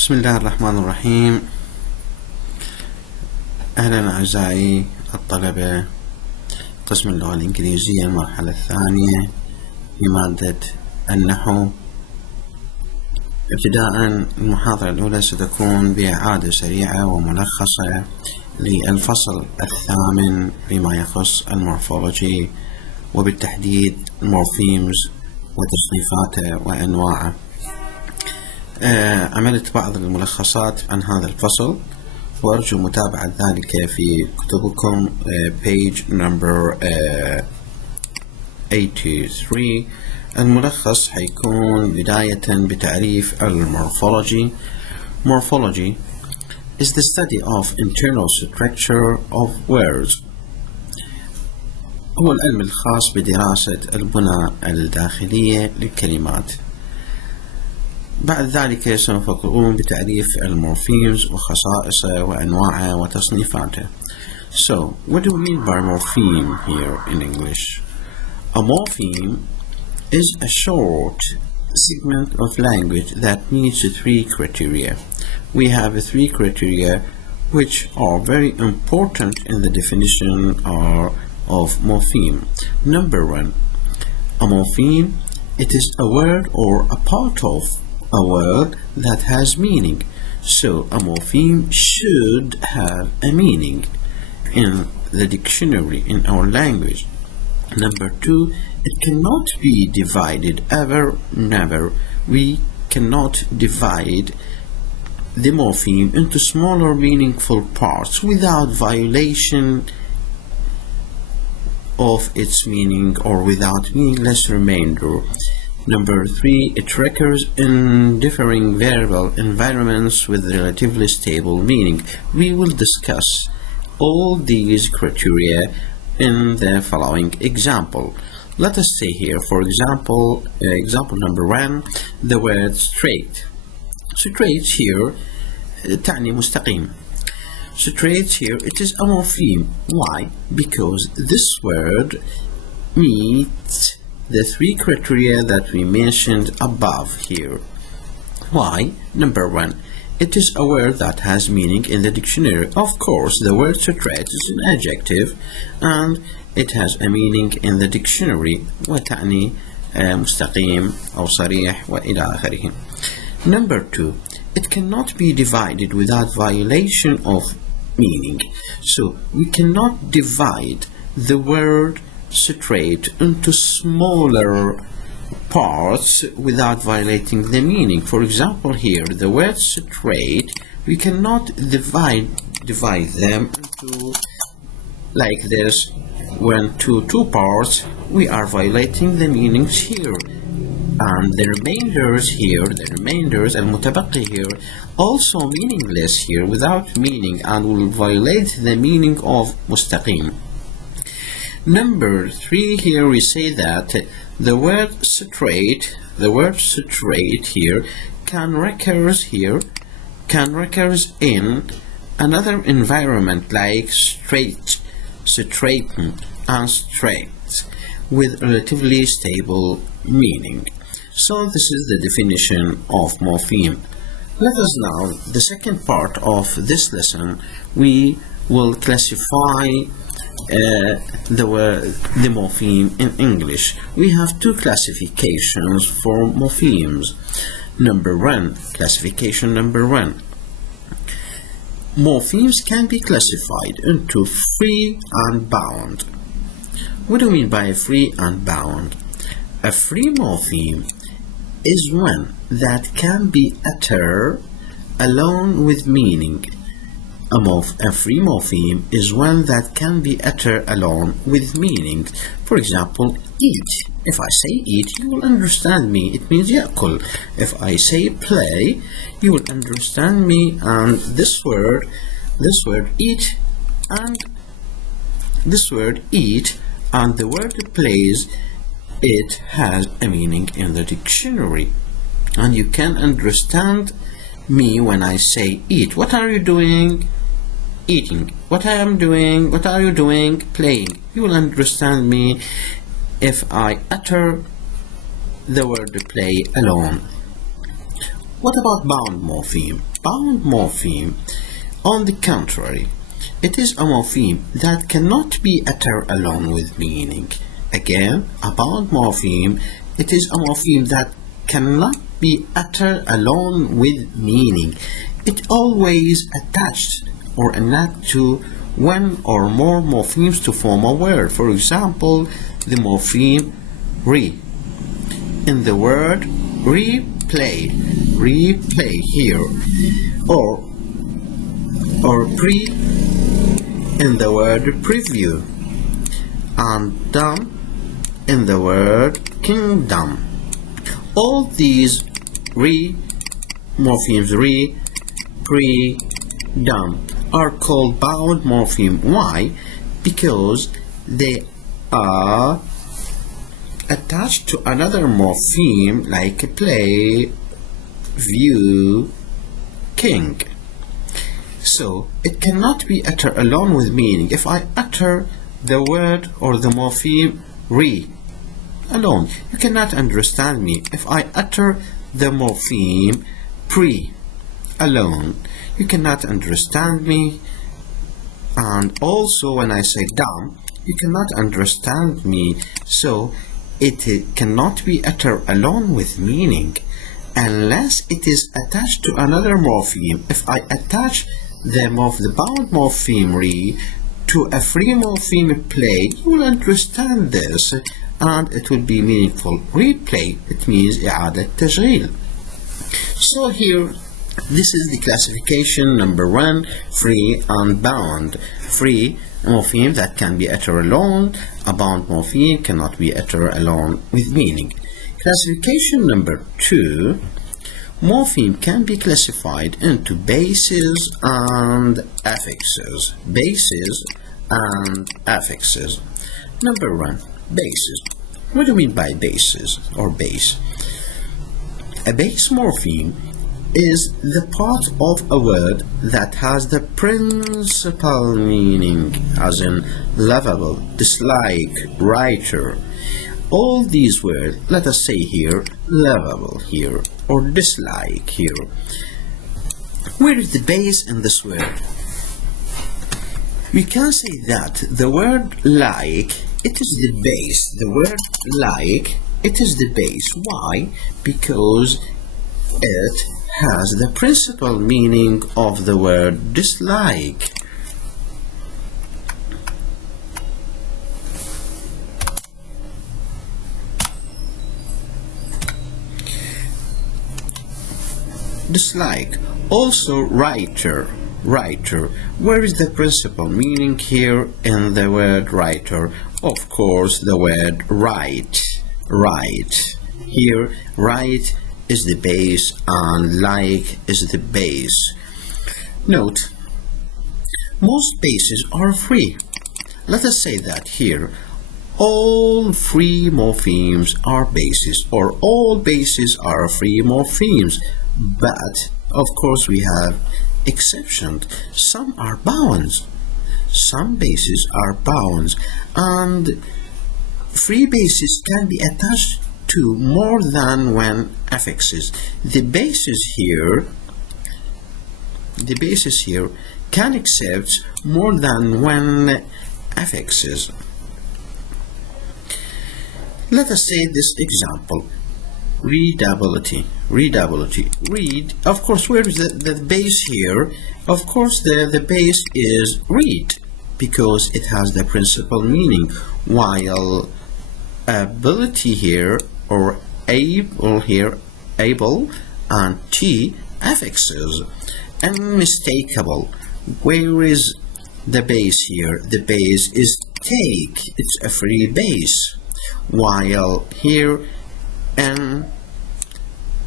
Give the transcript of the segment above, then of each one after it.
بسم الله الرحمن الرحيم. أهلا أعزائي الطلبة قسم اللغة الانكليزية المرحلة الثانية في مادة النحو. ابتداء المحاضرة الأولى ستكون بإعادة سريعة وملخصة للفصل الثامن فيما يخص المورفولوجي، وبالتحديد المورفيمز وتصنيفاته وأنواعه. عملت بعض الملخصات عن هذا الفصل وأرجو متابعة ذلك في كتبكم. page number 83. الملخص حيكون بداية بتعريف المورفولوجي. Morphology is the study of internal structure of words. هو العلم الخاص بدراسة البنى الداخلية للكلمات. بعد ذلك سوف نقوم بتعريف المورفيمز وخصائصه وأنواعه وتصنيفاته. So, what do we mean by morpheme here in English? A morpheme is a short segment of language that meets three criteria. We have three criteria which are very important in the definition of morpheme. Number one, a morpheme, it is a word or a part of a word that has meaning. So a morpheme should have a meaning in the dictionary in our language. Number two, it cannot be divided ever, never. We cannot divide the morpheme into smaller meaningful parts without violation of its meaning or without meaningless remainder. Number three, it occurs in differing variable environments with relatively stable meaning. We will discuss all these criteria in the following example. Let us say here, for example, example number one, the word straight. Straight here تعني مستقيم. Straight here, it is a morpheme. Why? Because this word meets the three criteria that we mentioned above here. Why? Number one, it is a word that has meaning in the dictionary. Of course, the word straight is an adjective and it has a meaning in the dictionary. وتعني مستقيم أو صريح وإلى آخره. Number two, it cannot be divided without violation of meaning. So we cannot divide the word straight into smaller parts without violating the meaning. For example, here the word straight, we cannot divide them into like this. When two parts, we are violating the meanings here, and the remainders here, المتبقي here, also meaningless here without meaning and will violate the meaning of مستقيم. Number three, here we say that the word straight here can recurs in another environment like straight, straighten, and straight with relatively stable meaning. So this is the definition of morpheme. Let us now, the second part of this lesson, we will classify the morpheme in English. We have two classifications for morphemes. Classification number one. Morphemes can be classified into free and bound. What do you mean by free and bound? A free morpheme is one that can be uttered alone with meaning. A free morpheme is one that can be uttered alone with meaning. For example, eat. If I say eat, you will understand me. It means يأكل. If I say play, you will understand me. And this word eat, and the word plays, it has a meaning in the dictionary. And you can understand me when I say eat. What are you doing? Eating. What I am doing? What are you doing? Playing. You will understand me if I utter the word play alone. What about bound morpheme? Bound morpheme, on the contrary, it is a morpheme that cannot be uttered alone with meaning. Again, a bound morpheme, it is a morpheme that cannot be uttered alone with meaning. It always attached or annexed to one or more morphemes to form a word. For example, the morpheme re. In the word replay here, or pre in the word preview, and dom in the word kingdom. All these morphemes re, pre, dom are called bound morpheme. Why? Because they are attached to another morpheme like play, view, king. So it cannot be uttered alone with meaning. If I utter the word or the morpheme re alone, you cannot understand me. If I utter the morpheme pre alone, you cannot understand me. And also when I say dom, you cannot understand me. So it cannot be uttered alone with meaning unless it is attached to another morpheme. If I attach the bound morpheme re to a free morpheme play, you will understand this and it will be meaningful. Replay, it means إعادة تشغيل. So here, this is the classification number 1, free and bound. Free morpheme that can be uttered alone. A bound morpheme cannot be uttered alone with meaning. Classification number 2, morpheme can be classified into bases and affixes. Bases and affixes. Number 1, bases. What do we mean by bases or base? A base morpheme is the part of a word that has the principal meaning, as in lovable, dislike, writer. All these words, let us say here, lovable here, or dislike here. Where is the base in this word? We can say that the word like, it is the base. The word like, it is the base. Why? Because it has the principal meaning of the word dislike. Dislike. Also writer. Writer. Where is the principal meaning here in the word writer? Of course, the word write. Write. Here, write is the base and like is the base. Note, most bases are free. Let us say that here. All free morphemes are bases, or all bases are free morphemes. But, of course, we have exceptions. Some are bounds. Some bases are bounds. And free bases can be attached to more than one affixes. The bases here can accept more than one affixes. Let us say this example. Readability. Readability. Read. Of course, where is the base here? Of course, the base is read, because it has the principal meaning, while ability here, or able here, able, and t affixes. Unmistakable. Where is the base here? The base is take. It's a free base. While here,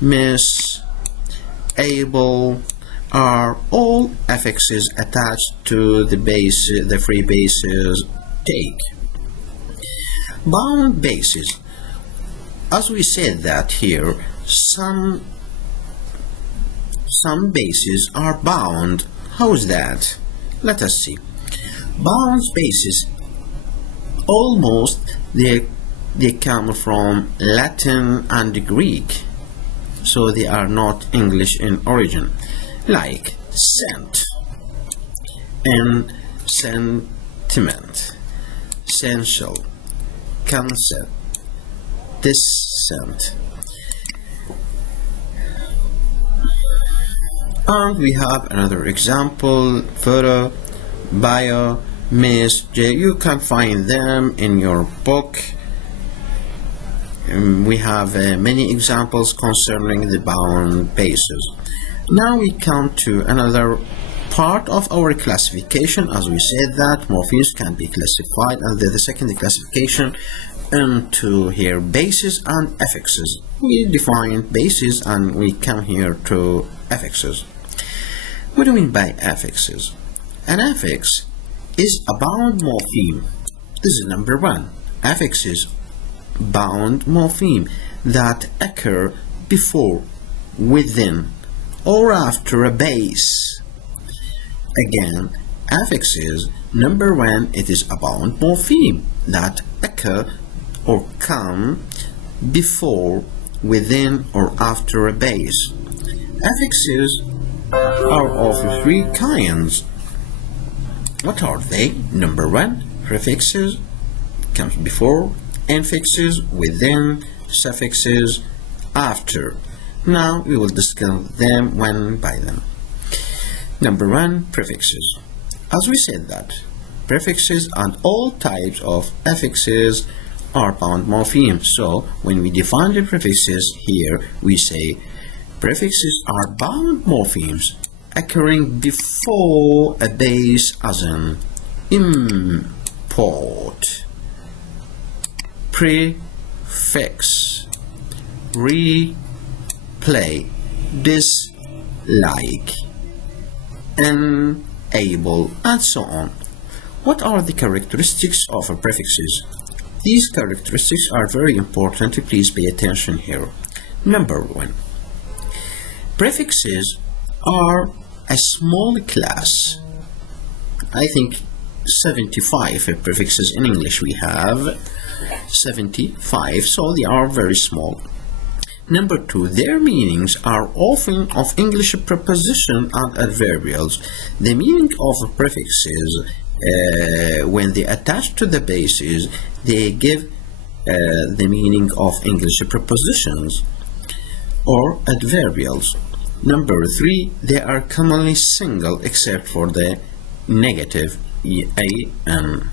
miss, able are all affixes attached to the base, the free bases take. Bound bases. As we said that here, some bases are bound. How is that? Let us see. Bound bases, almost they come from Latin and Greek. so they are not English in origin, like scent and sentiment, essential, concept, descent. And we have another example: photo, bio, miss, you can find them in your book. We have many examples concerning the bound bases. Now we come to another part of our classification. As we said that morphemes can be classified under the second classification into here bases and affixes. We define bases and we come here to affixes. What do you mean by affixes? An affix is a bound morpheme. This is number one. Affixes bound morpheme that occur before, within, or after a base. Again, affixes, number one, it is a bound morpheme that occur or come before, within, or after a base. Affixes are of three kinds. What are they? Number one, prefixes, comes before, infixes, within, suffixes, after. Now we will discuss them one by them. Number one, prefixes. As we said that prefixes and all types of affixes are bound morphemes. So when we define the prefixes here, we say prefixes are bound morphemes occurring before a base, as in import, prefix, replay, dislike, enable, and so on. What are the characteristics of prefixes? These characteristics are very important. Please pay attention here. Number one, prefixes are a small class. I think 75 prefixes in English we have. 75, so they are very small. Number two, their meanings are often of English preposition and adverbials. The meaning of prefixes, when they attach to the bases, they give the meaning of English prepositions or adverbials. Number three, they are commonly single except for the negative an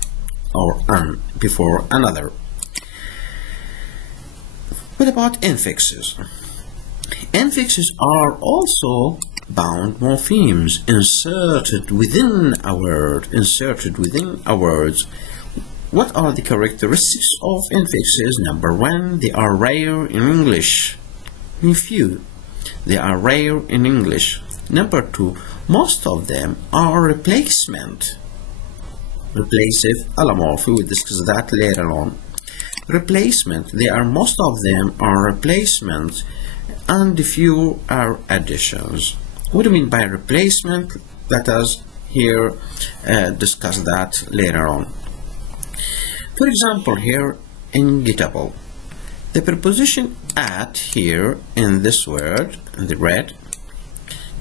or an before another. What about infixes? Infixes are also bound morphemes inserted within a word. What are the characteristics of infixes? Number one, they are rare in English. Few. They are rare in English. Number two, most of them are replacement. Replacive allomorphy, we discuss that later on. Replacement, most of them are replacements and few are additions. What do you mean by replacement? Let us here discuss that later on. For example, here in gettable, the preposition at here in this word, in the red,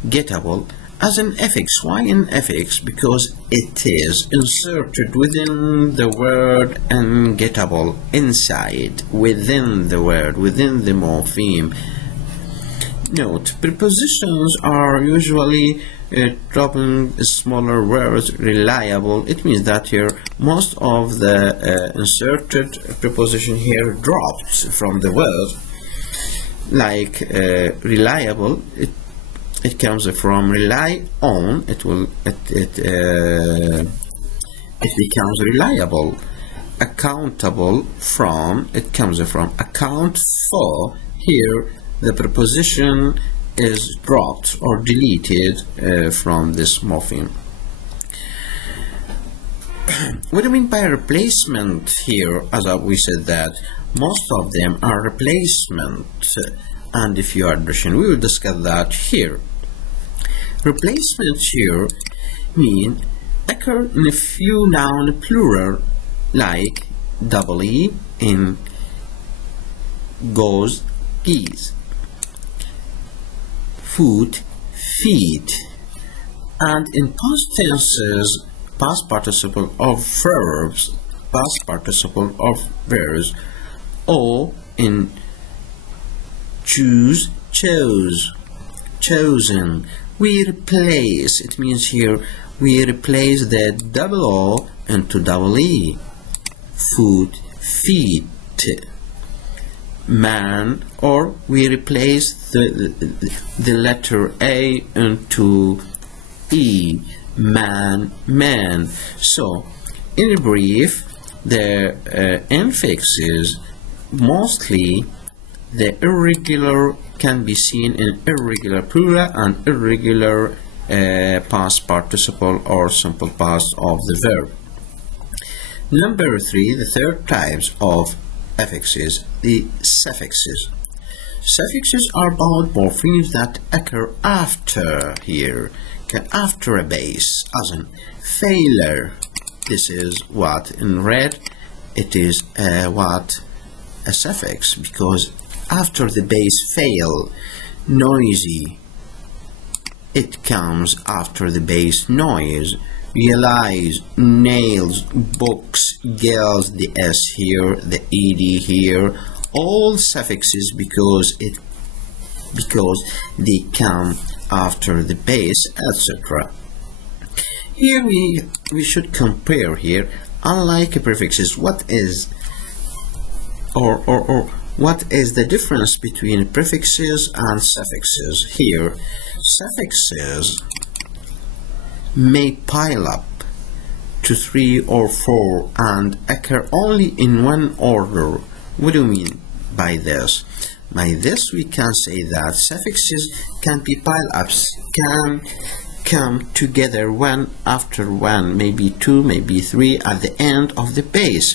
gettable, as an affix. Why an affix? Because it is inserted within the word and gettable, inside, within the word, within the morpheme. Note, prepositions are usually dropping smaller words. Reliable, it means that here most of the inserted preposition here dropped from the word. Like reliable, it comes from rely on, it becomes reliable. Accountable from, it comes from account for. Here the preposition is dropped or deleted from this morpheme. What do you mean by replacement here? As we said that most of them are replacement and if you are addition, we will discuss that here. Replacements here mean occur in a few noun plural, like double E in goes, geese. foot, feet. And in past tenses, past participle of verbs, or in choose, chose, chosen, we replace, it means here we replace the double O into double E. Foot, feet, man, or we replace the letter A into E, man, man. So in brief, the infixes, mostly the irregular can be seen in irregular plural and irregular past participle or simple past of the verb. Number 3, the third types of affixes, the suffixes. Suffixes are about morphemes that occur after here, after a base, as in failure. This is what in red, it is what a suffix, because after the base fail. Noisy, it comes after the base noise. Realize, nails, books, girls, the S here, the ED here, all suffixes because they come after the base, etc. Here we should compare here, unlike prefixes, what is what is the difference between prefixes and suffixes? Here, suffixes may pile up to 3 or 4 and occur only in one order. What do you mean by this? By this we can say that suffixes can be pile-ups, can come together one after one, maybe 2, maybe 3 at the end of the base,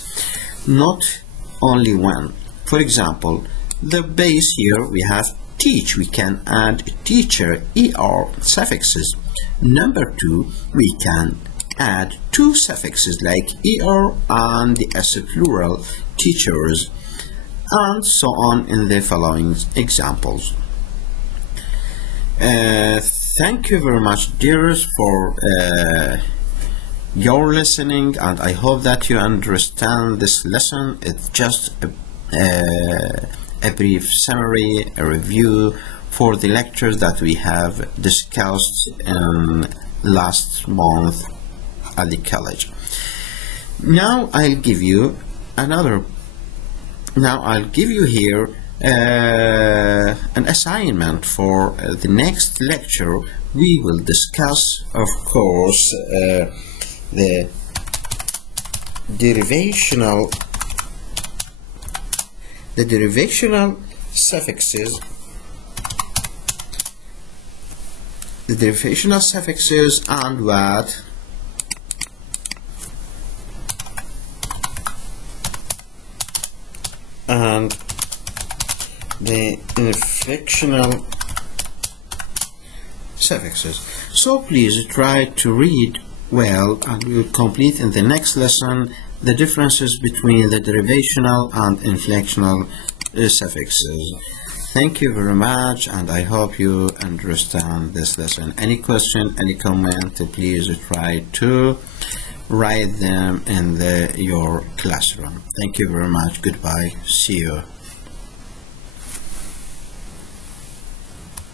not only one. For example, the base here we have teach, we can add teacher, er, suffixes. Number 2, we can add 2 suffixes like er and the s plural, teachers, and so on in the following examples. Thank you very much, dears, for your listening, and I hope that you understand this lesson. It's just a brief summary, a review for the lectures that we have discussed in last month at the college. Now I'll give you here an assignment for the next lecture. We will discuss, of course, the derivational suffixes, and what and the inflectional suffixes. So please try to read well, and we will complete in the next lesson the differences between the derivational and inflectional suffixes. Thank you very much, and I hope you understand this lesson. Any question, any comment, please try to write them in your classroom. Thank you very much. Goodbye. See you.